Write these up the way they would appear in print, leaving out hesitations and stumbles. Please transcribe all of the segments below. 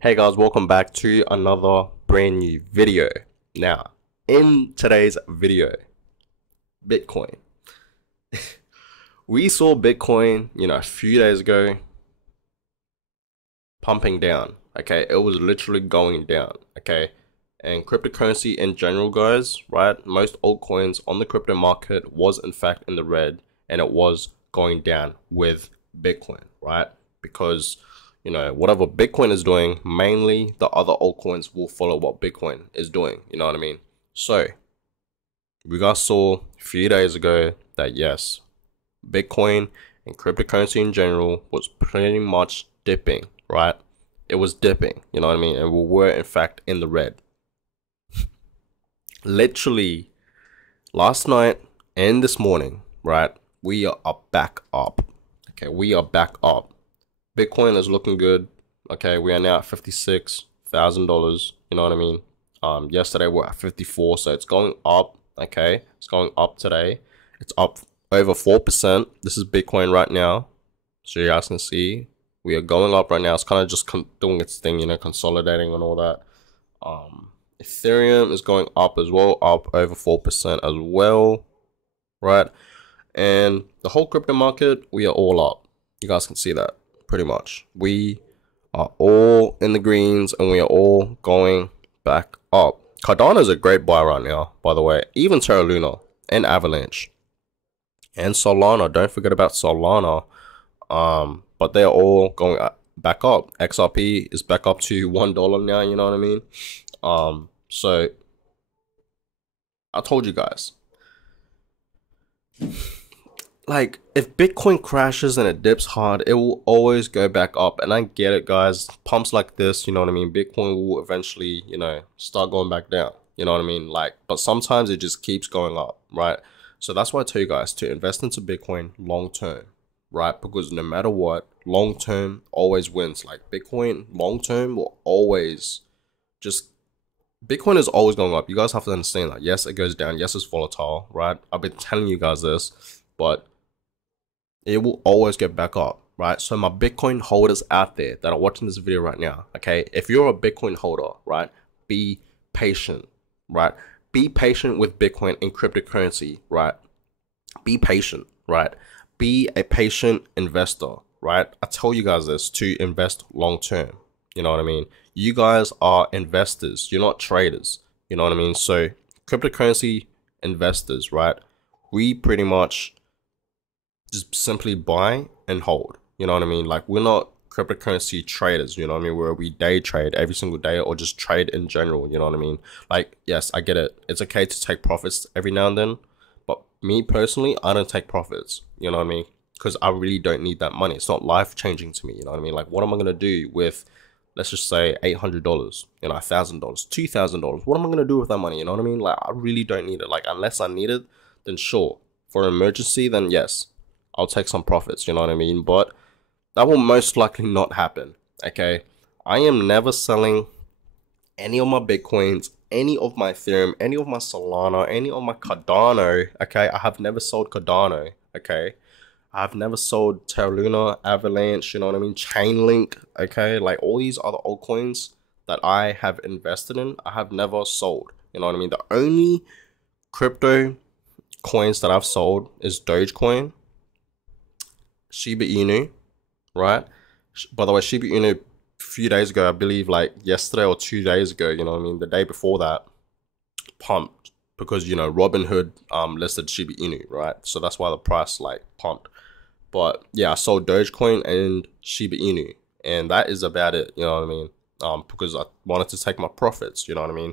Hey guys, welcome back to another brand new video. Now, in today's video, Bitcoin. We saw Bitcoin, a few days ago pumping down, okay? It was literally going down, okay? And cryptocurrency in general, guys, right? Most altcoins on the crypto market was in fact in the red and it was going down with Bitcoin, right? Because whatever Bitcoin is doing, mainly the other altcoins will follow what Bitcoin is doing. You know what I mean? So, we guys saw a few days ago that yes, Bitcoin and cryptocurrency in general was pretty much dipping, right? It was dipping, you know what I mean? And we were in fact in the red. Literally, last night and this morning, right? We are back up. Okay, we are back up. Bitcoin is looking good. Okay, we are now at $56,000. You know what I mean? Yesterday we're at 54, so it's going up. Okay, it's going up today. It's up over 4%. This is Bitcoin right now, so you guys can see we are going up right now. It's kind of just doing its thing, consolidating and all that. Ethereum is going up as well, up over 4% as well, right? And the whole crypto market, we are all up. You guys can see that pretty much. We are all in the greens and we are all going back up. Cardano is a great buy right now, by the way. Even Terra Luna and Avalanche and Solana. Don't forget about Solana. But they're all going back up. XRP is back up to $1 now. You know what I mean? So I told you guys. Like, if Bitcoin crashes and it dips hard, it will always go back up. And I get it, guys. Pumps like this, you know what I mean? Bitcoin will eventually, start going back down. You know what I mean? Like, but sometimes it just keeps going up, right? So that's why I tell you guys to invest into Bitcoin long term, right? Because no matter what, long term always wins. Like, Bitcoin long term will always just... Bitcoin is always going up. You guys have to understand that. Yes, it goes down. Yes, it's volatile, right? I've been telling you guys this, but it will always get back up, right? So my Bitcoin holders out there that are watching this video right now, okay? If you're a Bitcoin holder, right, be patient, right? Be patient with Bitcoin and cryptocurrency, right? Be patient, right? Be a patient investor, right? I tell you guys this to invest long term. You know what I mean? You guys are investors. You're not traders. You know what I mean? So cryptocurrency investors, right? We pretty much just simply buy and hold. You know what I mean? Like, we're not cryptocurrency traders, you know what I mean? Where we day trade every single day or just trade in general, you know what I mean? Like, yes, I get it. It's okay to take profits every now and then. But me personally, I don't take profits, you know what I mean? Because I really don't need that money. It's not life changing to me, you know what I mean? Like, what am I going to do with, let's just say, $800, $1,000, $2,000? What am I going to do with that money, you know what I mean? Like, I really don't need it. Like, unless I need it, then sure. For an emergency, then yes, I'll take some profits, you know what I mean? But that will most likely not happen, okay? I am never selling any of my Bitcoins, any of my Ethereum, any of my Solana, any of my Cardano, okay? I have never sold Cardano, okay? I've never sold Terra Luna, Avalanche, you know what I mean? Chainlink, okay? Like, all these other altcoins that I have invested in, I have never sold, you know what I mean? The only crypto coins that I've sold is Dogecoin, Shiba Inu, right? By the way, Shiba Inu a few days ago, I believe like yesterday or 2 days ago, you know what I mean? The day before that, pumped because, Robinhood listed Shiba Inu, right? So that's why the price like pumped. But yeah, I sold Dogecoin and Shiba Inu, and that is about it, you know what I mean? Because I wanted to take my profits, you know what I mean?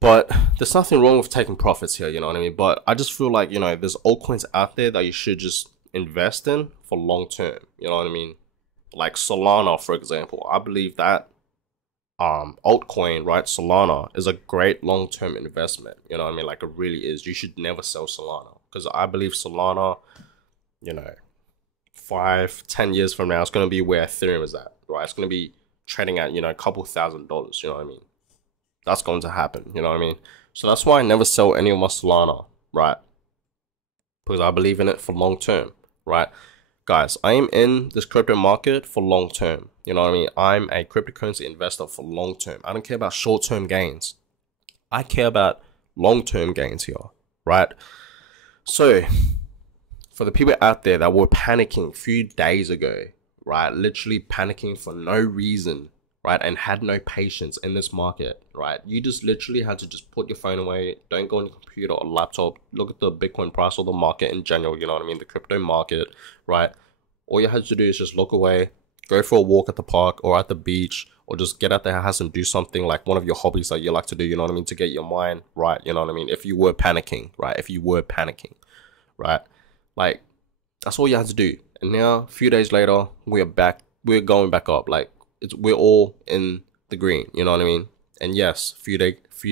But there's nothing wrong with taking profits here, you know what I mean? But I just feel like, there's altcoins out there that you should just invest in for long term, you know what I mean? Like Solana, for example. I believe that altcoin, right, Solana, is a great long term investment, you know what I mean? Like, it really is. You should never sell Solana, because I believe Solana, 5-10 years from now, it's going to be where Ethereum is at, right? It's going to be trading at, a couple $1,000s, you know what I mean? That's going to happen, you know what I mean? So that's why I never sell any of my Solana, right? Because I believe in it for long term, right? guys, I am in this crypto market for long term. You know what I mean? I'm a cryptocurrency investor for long term. I don't care about short term gains. I care about long term gains here, right? So, for the people out there that were panicking a few days ago, right? Literally panicking for no reason, right? And had no patience in this market, right? You just literally had to just put your phone away. Don't go on your computer or laptop. Look at the Bitcoin price or the market in general, you know what I mean? The crypto market, right? All you had to do is just look away, go for a walk at the park or at the beach, or just get out the house and do something like one of your hobbies that you like to do, you know what I mean? To get your mind right, you know what I mean? If you were panicking, right? If you were panicking, right? Like, that's all you had to do. And now, a few days later, we're back. We're going back up. Like, we're all in the green. You know what I mean? And yes, few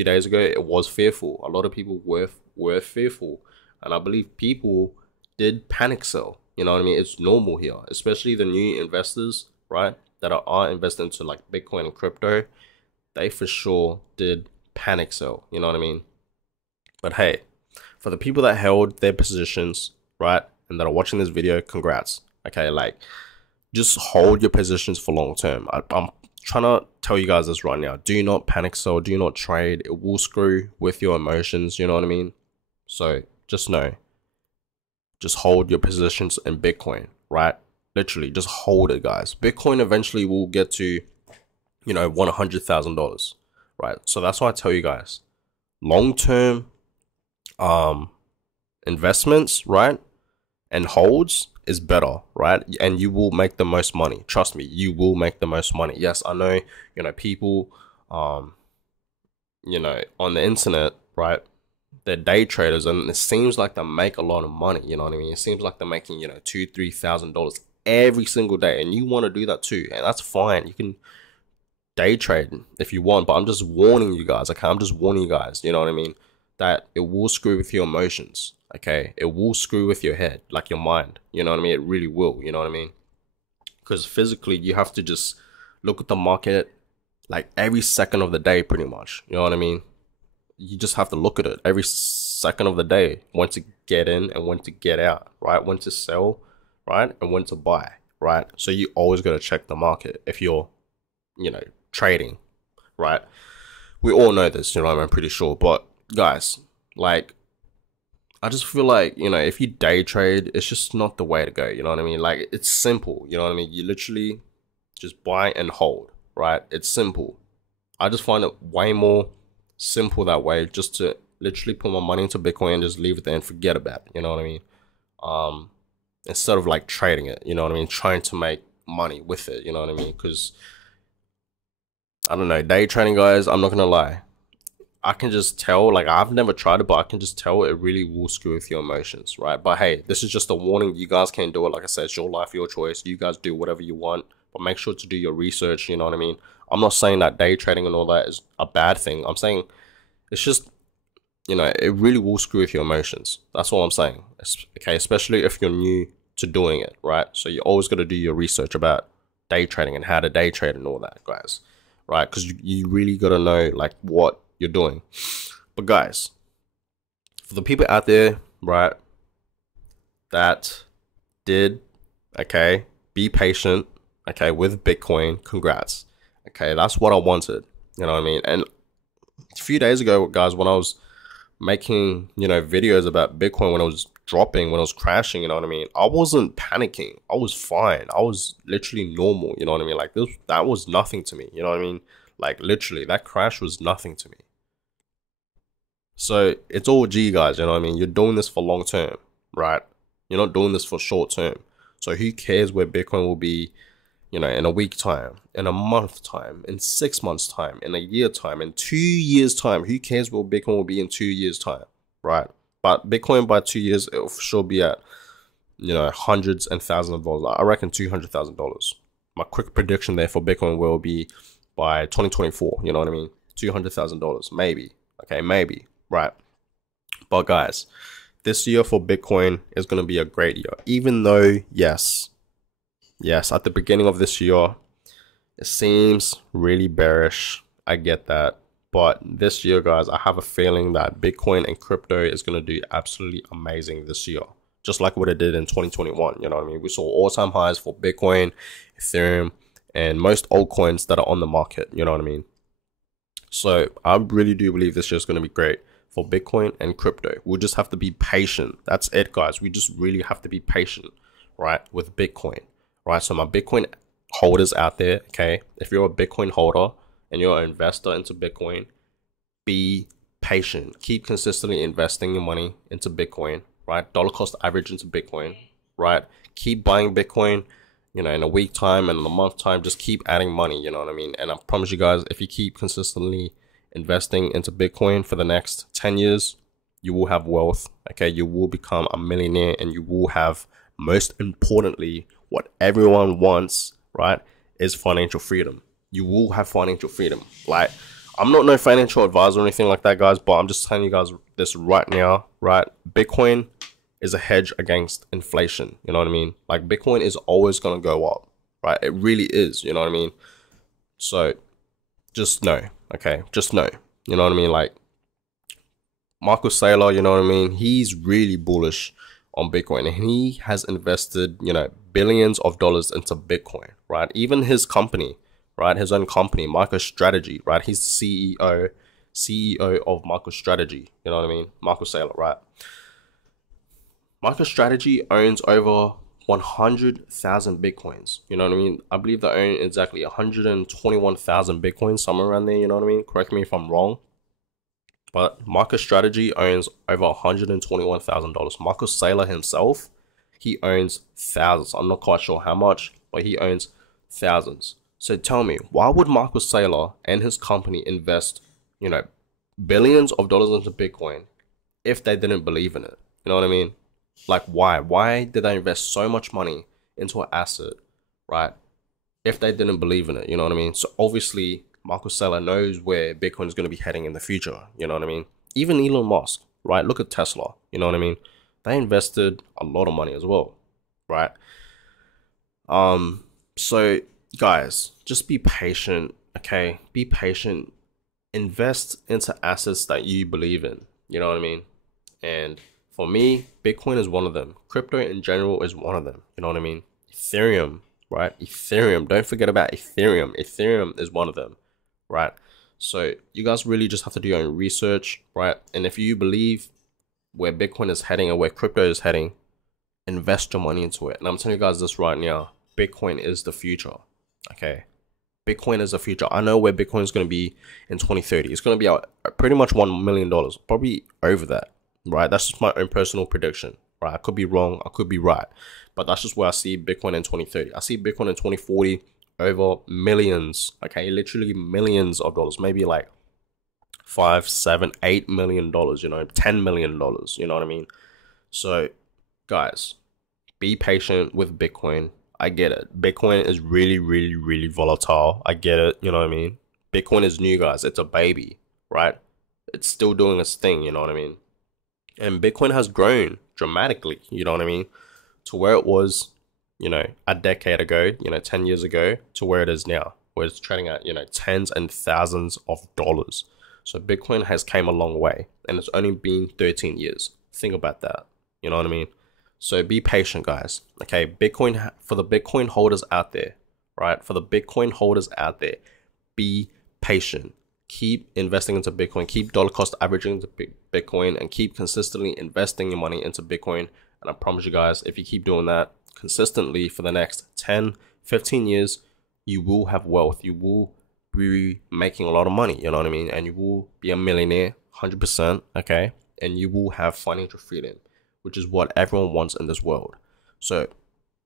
days ago, it was fearful. A lot of people were fearful, and I believe people did panic sell. You know what I mean? It's normal here, especially the new investors, right? That are investing into like Bitcoin and crypto. They for sure did panic sell. You know what I mean? But hey, for the people that held their positions, right, and that are watching this video, congrats. Okay, like, just hold your positions for long term. I'm trying to tell you guys this right now. Do not panic sell. Do not trade. It will screw with your emotions. You know what I mean? So just know, just hold your positions in Bitcoin, right? Literally, just hold it, guys. Bitcoin eventually will get to, $100,000, right? So that's why I tell you guys, long term, investments, right, and holds is better, right? And you will make the most money. Trust me, you will make the most money. Yes, I know, people, on the internet, right? They're day traders, and it seems like they make a lot of money. You know what I mean? It seems like they're making, $2,000-$3,000 every single day, and you want to do that too, and that's fine. You can day trade if you want, but I'm just warning you guys. Okay, I'm just warning you guys. You know what I mean? That it will screw with your emotions. Okay, it will screw with your head, like your mind. You know what I mean? It really will. You know what I mean? Because physically, you have to just look at the market like every second of the day, pretty much. You know what I mean? You just have to look at it every second of the day, when to get in and when to get out, right? When to sell, right? And when to buy, right? So you always got to check the market if you're, trading, right? We all know this, I'm pretty sure. But guys, like, I just feel like, if you day trade, it's just not the way to go. You know what I mean? Like, it's simple. You know what I mean? You literally just buy and hold, right? It's simple. I just find it way more simple that way, just to literally put my money into Bitcoin and just leave it there and forget about it. You know what I mean? Instead of like trading it, you know what I mean? Trying to make money with it, you know what I mean? Because, I don't know, day trading, guys, I'm not going to lie. I can just tell, like, I've never tried it, but I can just tell it really will screw with your emotions, right? But hey, this is just a warning. You guys can't do it. Like I said, it's your life, your choice. You guys do whatever you want, but make sure to do your research, you know what I mean? I'm not saying that day trading and all that is a bad thing. I'm saying it's just, it really will screw with your emotions. That's all I'm saying. Okay, especially if you're new to doing it, right? So you always got to do your research about day trading and how to day trade and all that, guys, right? Because you really got to know, like, what you're doing. But guys, for the people out there, right, that did, okay, be patient, okay, with Bitcoin, congrats. Okay, that's what I wanted, you know what I mean? And a few days ago, guys, when I was making, videos about Bitcoin, when it was dropping, when it was crashing, you know what I mean, I wasn't panicking. I was fine. I was literally normal, you know what I mean? Like, that was nothing to me, you know what I mean? Like, literally, that crash was nothing to me. So it's all G, guys, you know what I mean? You're doing this for long term, right? You're not doing this for short term. So who cares where Bitcoin will be, in a week time, in a month time, in 6 months time, in a year time, in 2 years time? Who cares where Bitcoin will be in 2 years time, right? But Bitcoin by 2 years, it'll for sure be at, hundreds and thousands of dollars. I reckon $200,000. My quick prediction there for Bitcoin will be by 2024, you know what I mean? $200,000, maybe. Okay, maybe, right? But guys, this year for Bitcoin is going to be a great year. Even though, yes, at the beginning of this year, it seems really bearish. I get that. But this year, guys, I have a feeling that Bitcoin and crypto is going to do absolutely amazing this year, just like what it did in 2021. You know what I mean? We saw all-time highs for Bitcoin, Ethereum, and most altcoins that are on the market. You know what I mean? So I really do believe this year is going to be great for Bitcoin and crypto. We'll just have to be patient. That's it, guys. We just really have to be patient, right, with Bitcoin, right? So my Bitcoin holders out there, okay, if you're a Bitcoin holder and you're an investor into Bitcoin, be patient. Keep consistently investing your money into Bitcoin, right? Dollar cost average into Bitcoin, right? Keep buying Bitcoin, you know, in a week time and in a month time, just keep adding money, you know what I mean? And I promise you guys, if you keep consistently investing into Bitcoin for the next 10 years, you will have wealth, okay? You will become a millionaire, and you will have, most importantly, what everyone wants, right, is financial freedom. You will have financial freedom. Like, I'm not no financial advisor or anything like that, guys, but I'm just telling you guys this right now, right? Bitcoin is a hedge against inflation, you know what I mean? Like, Bitcoin is always going to go up, right? It really is, you know what I mean? So just know, okay? Just know, you know what I mean? Like, Michael Saylor, you know what I mean? He's really bullish on Bitcoin, and he has invested, you know, billions of dollars into Bitcoin, right? Even his company, right? His own company, MicroStrategy, right? He's the CEO of MicroStrategy, you know what I mean? Michael Saylor, right? MicroStrategy owns over 100,000 Bitcoins. You know what I mean? I believe they own exactly 121,000 Bitcoins, somewhere around there. You know what I mean? Correct me if I'm wrong. But MicroStrategy owns over $121,000. Michael Saylor himself, he owns thousands. I'm not quite sure how much, but he owns thousands. So tell me, why would Michael Saylor and his company invest, you know, billions of dollars into Bitcoin if they didn't believe in it? You know what I mean? Like, why? Why did they invest so much money into an asset, right, if they didn't believe in it? You know what I mean? So obviously, Michael Saylor knows where Bitcoin is going to be heading in the future. You know what I mean? Even Elon Musk, right? Look at Tesla. You know what I mean? They invested a lot of money as well, right? So guys, just be patient, okay? Be patient. Invest into assets that you believe in. You know what I mean? And for me, Bitcoin is one of them. Crypto in general is one of them. You know what I mean? Ethereum, right? Ethereum. Don't forget about Ethereum. Ethereum is one of them, right? So you guys really just have to do your own research, right? And if you believe where Bitcoin is heading and where crypto is heading, invest your money into it. And I'm telling you guys this right now, Bitcoin is the future, okay? Bitcoin is the future. I know where Bitcoin is going to be in 2030. It's going to be out pretty much $1 million, probably over that. Right, that's just my own personal prediction. Right, I could be wrong, I could be right, but that's just where I see Bitcoin in 2030. I see Bitcoin in 2040 over millions. Okay, literally millions of dollars, maybe like $5, $7, $8 million. You know, $10 million. You know what I mean? So, guys, be patient with Bitcoin. I get it. Bitcoin is really, really, really volatile. I get it. You know what I mean? Bitcoin is new, guys. It's a baby, right? It's still doing its thing. You know what I mean? And Bitcoin has grown dramatically, you know what I mean, to where it was, you know, a decade ago, you know, 10 years ago, to where it is now, where it's trading at, you know, tens and thousands of dollars. So Bitcoin has came a long way, and it's only been 13 years. Think about that, you know what I mean? So be patient, guys. Okay, Bitcoin, for the Bitcoin holders out there, right? For the Bitcoin holders out there, be patient. Keep investing into Bitcoin, keep dollar cost averaging into Bitcoin, and keep consistently investing your money into Bitcoin. And I promise you guys, if you keep doing that consistently for the next 10, 15 years, you will have wealth. You will be making a lot of money, you know what I mean? And you will be a millionaire, 100%, okay? And you will have financial freedom, which is what everyone wants in this world. So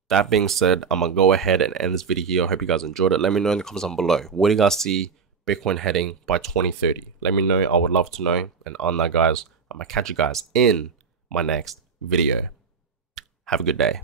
that being said, I'm going to go ahead and end this video here. I hope you guys enjoyed it. Let me know in the comments down below. What do you guys see Bitcoin heading by 2030? Let me know. I would love to know. And on that, guys, I'm gonna catch you guys in my next video. Have a good day.